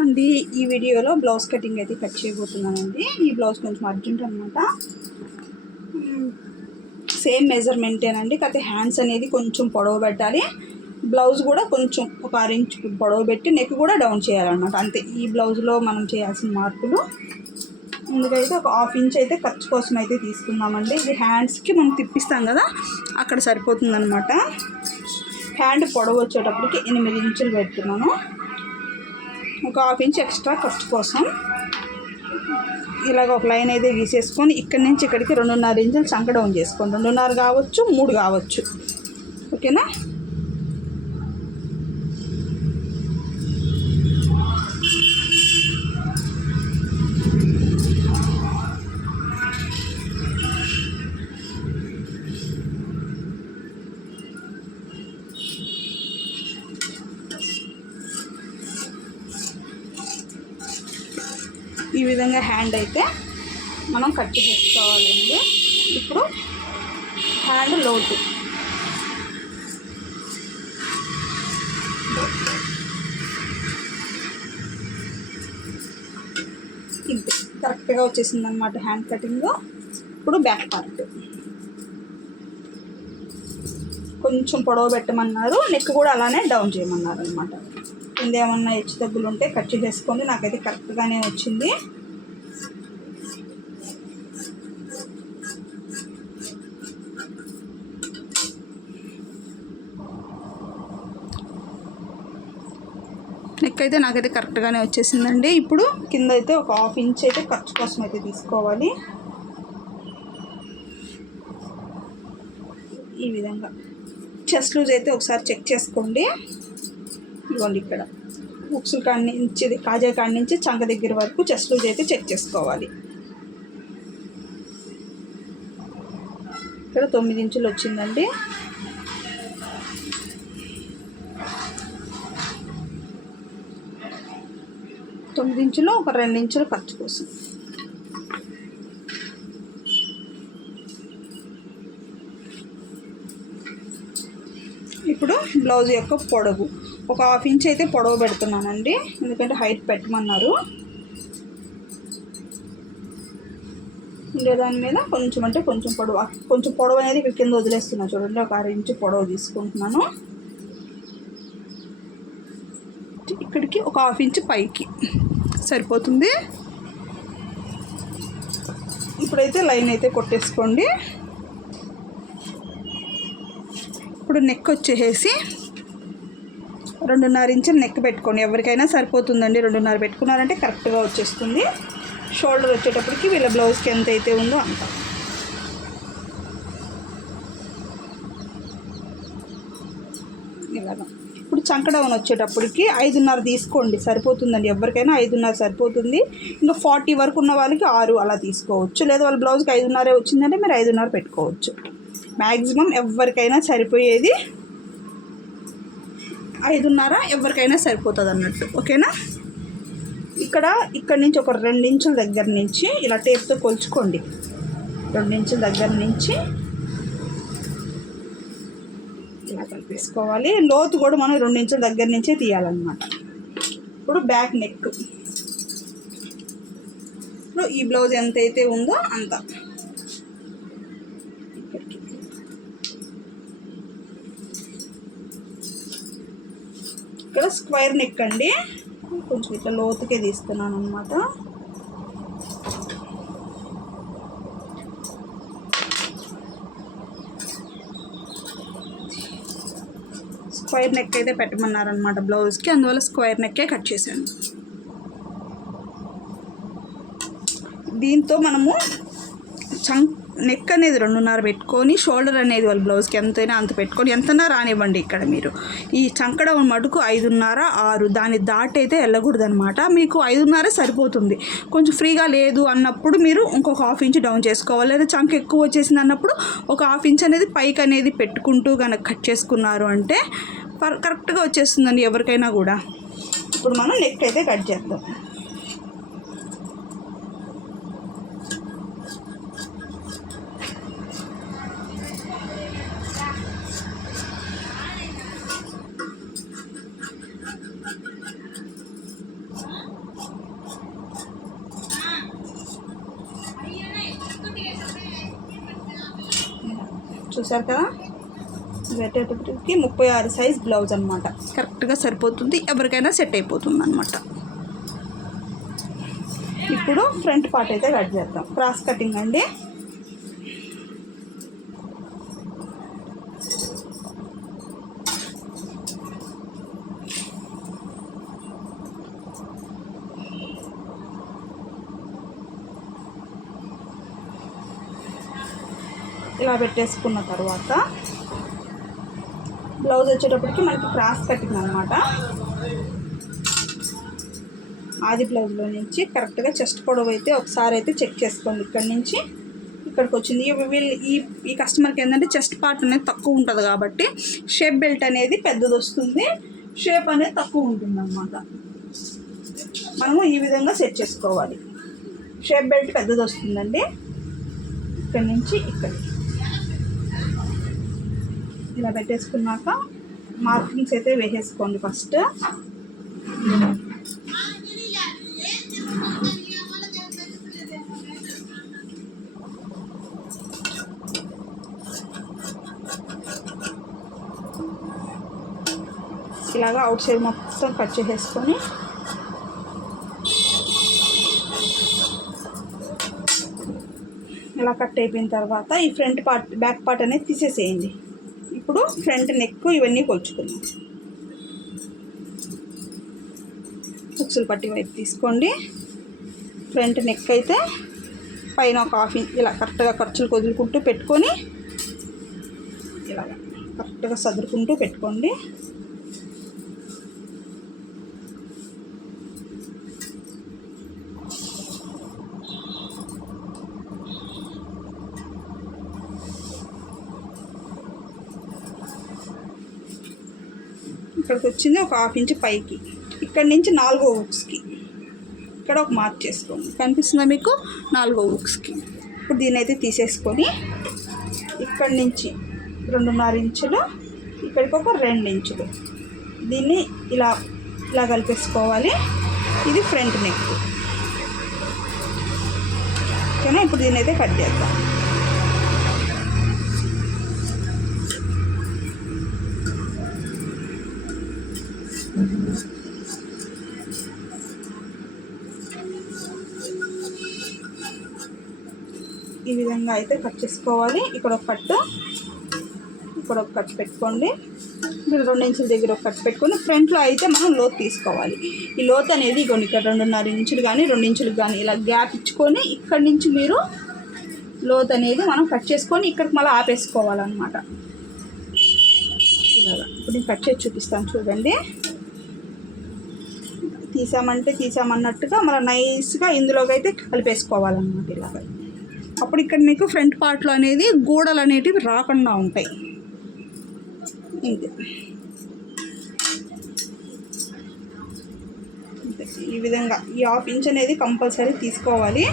అండి ఈ వీడియోలో బ్లౌజ్ కటింగ్ అయితే కట్ చేయబోతున్నానండి. ఈ బ్లౌజ్ కొంచెం అర్జెంట్ అనమాట. సేమ్ మెజర్మెంటేనండి, కాకపోతే హ్యాండ్స్ అనేది కొంచెం పొడవు పెట్టాలి. బ్లౌజ్ కూడా కొంచెం ఒక 6 ఇంచ్ పొడవు పెట్టి నెక్ కూడా డౌన్ చేయాలన్నమాట. అంతే ఈ బ్లౌజ్లో మనం చేయాల్సిన మార్పులు. ముందుకైతే ఒక 1/2 ఇంచ్ అయితే ఖర్చు కోసం అయితే తీసుకుందామండి. ఇది హ్యాండ్స్కి మనం తిప్పిస్తాం కదా, అక్కడ సరిపోతుందన్నమాట. హ్యాండ్ పొడవు వచ్చేటప్పటికి 8 ఇంచులు పెడుతున్నాను. ఒక 1/2 ఇంచ్ ఎక్స్ట్రా ఖర్చు కోసం ఇలాగ ఒక లైన్ అయితే గీసేసుకొని ఇక్కడి నుంచి ఇక్కడికి 2.5 ఇంచులు చంక డౌన్ చేసుకోండి. 2.5 కావచ్చు, 3 కావచ్చు. ఓకేనా? ఈ విధంగా హ్యాండ్ అయితే మనం కట్ చేసుకోవాలండి. ఇప్పుడు హ్యాండ్ లోతు ఇది కరెక్ట్గా వచ్చేసింది అనమాట హ్యాండ్ కటింగ్. ఇప్పుడు బ్యాక్ పార్ట్ కొంచెం పొడవు పెట్టమన్నారు, నెక్ కూడా అలానే డౌన్ చేయమన్నారు అనమాట. కింద ఏమన్నా హెచ్చు తగ్గులు ఉంటే కట్ చేసేసుకోండి. నాకైతే కరెక్ట్గానే వచ్చింది. నెక్ అయితే నాకైతే కరెక్ట్గానే వచ్చేసిందండి. ఇప్పుడు కింద అయితే ఒక 1/2 ఇంచ్ అయితే ఖర్చు కోసం అయితే తీసుకోవాలి. ఈ విధంగా చెస్ట్ లూజ్ అయితే ఒకసారి చెక్ చేసుకోండి. ఇదిగోండి, ఇక్కడ ఉక్సుల కాడి నుంచి కాజా కాడి నుంచి చంక దగ్గర వరకు చెస్ట్ లూజ్ అయితే చెక్ చేసుకోవాలి. ఇక్కడ 9 ఇంచులు వచ్చిందండి. తొమ్మిది ఇంచులో ఒక 2 ఇంచులు ఖర్చు కోసం. ఇప్పుడు బ్లౌజ్ యొక్క పొడవు ఒక 1/2 ఇంచ్ అయితే పొడవు పెడుతున్నానండి, ఎందుకంటే హైట్ పెట్టమన్నారు. ఉండే దాని మీద కొంచెం అంటే కొంచెం పొడవు అనేది ఇక్కడ కింద వదిలేస్తున్నాను. చూడండి, ఒక 6 ఇంచు పొడవు తీసుకుంటున్నాను. ఇక్కడికి ఒక 1/2 ఇంచ్ పైకి సరిపోతుంది. ఇప్పుడైతే లైన్ అయితే కొట్టేసుకోండి. ఇప్పుడు నెక్ వచ్చేసి 2.5 ఇంచులు నెక్ పెట్టుకోండి. ఎవరికైనా సరిపోతుందండి. 2.5 పెట్టుకున్నారంటే కరెక్ట్గా వచ్చేస్తుంది. షోల్డర్ వచ్చేటప్పటికి వీళ్ళ బ్లౌజ్కి ఎంత అయితే ఉందో అంత. ఇలాగా ఇప్పుడు చంక డౌన్ వచ్చేటప్పటికి 5.5 తీసుకోండి, సరిపోతుందండి. ఎవరికైనా 5.5 సరిపోతుంది. ఇంకా 40 వరకు ఉన్న వాళ్ళకి 6 అలా తీసుకోవచ్చు. లేదా వాళ్ళ బ్లౌజ్కి 5.5 వచ్చిందంటే మీరు 5.5 పెట్టుకోవచ్చు. మ్యాక్సిమం ఎవరికైనా సరిపోయేది 5.5, ఎవరికైనా సరిపోతుంది అన్నట్టు. ఓకేనా? ఇక్కడ నుంచి ఒక 2 ఇంచుల దగ్గర నుంచి ఇలా టేప్తో కొలుచుకోండి. 2 ఇంచుల దగ్గర నుంచి ఇలా కలిపేసుకోవాలి. లోతు కూడా మనం 2 ఇంచుల దగ్గర నుంచే తీయాలన్నమాట. ఇప్పుడు బ్యాక్ నెక్ ఇప్పుడు ఈ బ్లౌజ్ ఎంత అయితే ఉందో అంత. ఇక్కడ స్క్వేర్ నెక్ అండి, కొంచెం ఇట్లా లోతుకే తీస్తున్నాను అనమాట. స్క్వేర్ నెక్ అయితే పెట్టమన్నారనమాట బ్లౌజ్కి, అందువల్ల స్క్వేర్ నెక్కే కట్ చేశాను. దీంతో మనము నెక్ అనేది 2.5 పెట్టుకొని, షోల్డర్ అనేది వాళ్ళ బ్లౌజ్కి ఎంతైనా అంత పెట్టుకొని, ఎంతైనా రానివ్వండి. ఇక్కడ మీరు ఈ చంక డౌన్ మటుకు 5.5, 6 దాన్ని దాటి అయితే వెళ్ళకూడదు అనమాట. మీకు 5.5 సరిపోతుంది. కొంచెం ఫ్రీగా లేదు అన్నప్పుడు మీరు ఇంకొక 1/2 ఇంచ్ డౌన్ చేసుకోవాలి. లేదా చంక ఎక్కువ వచ్చేసింది అన్నప్పుడు ఒక 1/2 ఇంచ్ అనేది పైకి అనేది పెట్టుకుంటూ కనుక కట్ చేసుకున్నారు అంటే కరెక్ట్గా వచ్చేస్తుందండి ఎవరికైనా కూడా. ఇప్పుడు మనం నెక్ అయితే కట్ చేద్దాం. చూసారు కదా, పెట్టేటప్పటికి 36 సైజ్ బ్లౌజ్ అనమాట. కరెక్ట్గా సరిపోతుంది, ఎవరికైనా సెట్ అయిపోతుంది అనమాట. ఇప్పుడు ఫ్రంట్ పార్ట్ అయితే కట్ చేద్దాం. క్రాస్ కటింగ్ అండి. ఇలా పెట్టేసుకున్న తర్వాత బ్లౌజ్ వచ్చేటప్పటికి మనకి క్రాస్ కటింగ్ అనమాట. ఆది బ్లౌజ్లో నుంచి కరెక్ట్గా చెస్ట్ పొడవు అయితే ఒకసారి అయితే చెక్ చేసుకోండి. ఇక్కడ నుంచి ఇక్కడికి వచ్చింది. ఈ కస్టమర్కి ఏంటంటే చెస్ట్ పార్ట్ అనేది తక్కువ ఉంటుంది కాబట్టి షేప్ బెల్ట్ అనేది పెద్దది వస్తుంది, షేప్ అనేది తక్కువ ఉంటుంది అన్నమాట. మనము ఈ విధంగా సెట్ చేసుకోవాలి. షేప్ బెల్ట్ పెద్దది వస్తుందండి. ఇక్కడ నుంచి ఇక్కడ ఇలా పెట్టేసుకున్నాక మార్కింగ్స్ అయితే వేసేసుకోండి. ఫస్ట్ ఇలాగా అవుట్ సైడ్ మొత్తం కట్ చేసేసుకొని ఇలా కట్ అయిపోయిన తర్వాత ఈ ఫ్రంట్ పార్ట్ బ్యాక్ పార్ట్ అనేది తీసేసేయండి. ఇప్పుడు ఫ్రంట్ నెక్ ఇవన్నీ కొలుచుకుందాం. ఉక్సులు పట్టి వైపు తీసుకోండి. ఫ్రంట్ నెక్ అయితే పైన ఒక హాఫ్ ఇంచ్ ఇలా కరెక్ట్గా ఖర్చులు వదులుకుంటూ పెట్టుకొని ఇలాగ కరెక్ట్గా సదురుకుంటూ పెట్టుకోండి. ఇక్కడికి వచ్చింది ఒక హాఫ్ ఇంచ్ పైకి, ఇక్కడ నుంచి 4వ హుక్స్కి ఇక్కడ ఒక మార్క్ చేసుకోండి. కనిపిస్తుందా మీకు? 4వ హుక్స్కి. ఇప్పుడు దీన్ని అయితే తీసేసుకొని ఇక్కడి నుంచి 2.5 ఇంచులు, ఇక్కడికి ఒక 2 ఇంచులు దీన్ని ఇలా ఇలా కలిపేసుకోవాలి. ఇది ఫ్రంట్ నెక్. ఓకేనా? ఇప్పుడు దీన్ని అయితే కట్ చేద్దాం. ఈ విధంగా అయితే కట్ చేసుకోవాలి. ఇక్కడ ఒక కట్టు, ఇక్కడ ఒక కట్ పెట్టుకోండి. ఇక్కడ 2 ఇంచుల దగ్గర ఒక కట్ పెట్టుకొని ఫ్రంట్లో అయితే మనం లోతు తీసుకోవాలి. ఈ లోతు అనేది ఇగోండి ఇక్కడ 2.5 ఇంచులు కానీ 2 ఇంచులకు కానీ ఇలా గ్యాప్ ఇచ్చుకొని ఇక్కడి నుంచి మీరు లోతు అనేది మనం కట్ చేసుకొని ఇక్కడికి మళ్ళీ ఆపేసుకోవాలన్నమాట. ఇలాగా ఇప్పుడు నేను కట్ చేసి చూపిస్తాను చూడండి. తీసామన్నట్టుగా మన నైస్గా ఇందులోకి అయితే కలిపేసుకోవాలన్నమాట. ఇలాగ అప్పుడు ఇక్కడ మీకు ఫ్రంట్ పార్ట్లో అనేది గోడలు అనేటివి రాకుండా ఉంటాయి. ఇంతే, ఈ విధంగా ఈ హాఫ్ ఇంచ్ అనేది కంపల్సరీ తీసుకోవాలి.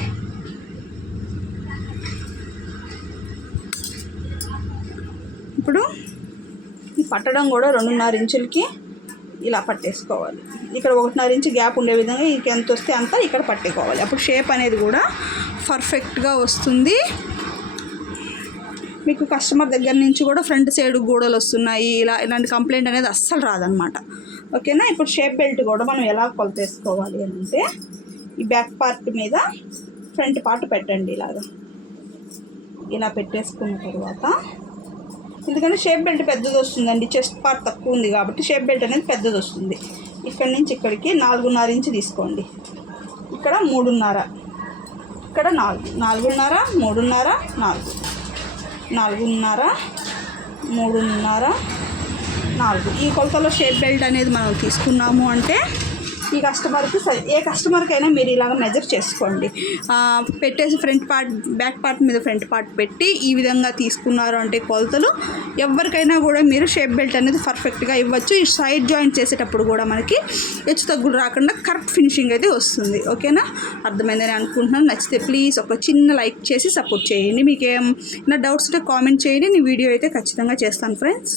ఇప్పుడు ఈ పట్టడం కూడా 2.5 ఇంచులకి ఇలా పట్టేసుకోవాలి. ఇక్కడ 1.5 ఇంచ్ గ్యాప్ ఉండే విధంగా ఇంక ఎంత వస్తే అంత ఇక్కడ పట్టుకోవాలి. అప్పుడు షేప్ అనేది కూడా పర్ఫెక్ట్గా వస్తుంది. మీకు కస్టమర్ దగ్గర నుంచి కూడా ఫ్రంట్ సైడ్ గోడలు వస్తున్నాయి ఇలాంటి కంప్లైంట్ అనేది అస్సలు రాదనమాట. ఓకేనా? ఇప్పుడు షేప్ బెల్ట్ కూడా మనం ఎలా కొలతేసుకోవాలి అంటే ఈ బ్యాక్ పార్ట్ మీద ఫ్రంట్ పార్ట్ పెట్టండి. ఇలా పెట్టేసుకున్న తర్వాత ఎందుకంటే షేప్ బెల్ట్ పెద్దది వస్తుందండి, చెస్ట్ పార్ట్ తక్కువ ఉంది కాబట్టి షేప్ బెల్ట్ అనేది పెద్దది వస్తుంది. ఇక్కడి నుంచి ఇక్కడికి 4.5 ఇంచ్ తీసుకోండి. ఇక్కడ 3.5, ఇక్కడ 4, 4.5, 3.5, 4, 4.5, 3.5, 4 ఈ కొలతలో షేప్ బెల్ట్ అనేది మనం తీసుకున్నాము అంటే ఈ కస్టమర్కి ఏ కస్టమర్కైనా మీరు ఇలాగ మెజర్ చేసుకోండి. పెట్టేసి ఫ్రంట్ పార్ట్ బ్యాక్ పార్ట్ మీద ఫ్రంట్ పార్ట్ పెట్టి ఈ విధంగా తీసుకున్నారు అంటే కొలతలు ఎవరికైనా కూడా మీరు షేప్ బెల్ట్ అనేది పర్ఫెక్ట్గా ఇవ్వచ్చు. ఈ సైడ్ జాయింట్ చేసేటప్పుడు కూడా మనకి హెచ్చు తగ్గులు రాకుండా కరెక్ట్ ఫినిషింగ్ అయితే వస్తుంది. ఓకేనా? అర్థమైందని అనుకుంటున్నాను. నచ్చితే ప్లీజ్ ఒక చిన్న లైక్ చేసి సపోర్ట్ చేయండి. మీకు ఏమైనా డౌట్స్ ఉంటే కామెంట్ చేయండి. నేను వీడియో అయితే ఖచ్చితంగా చేస్తాను ఫ్రెండ్స్.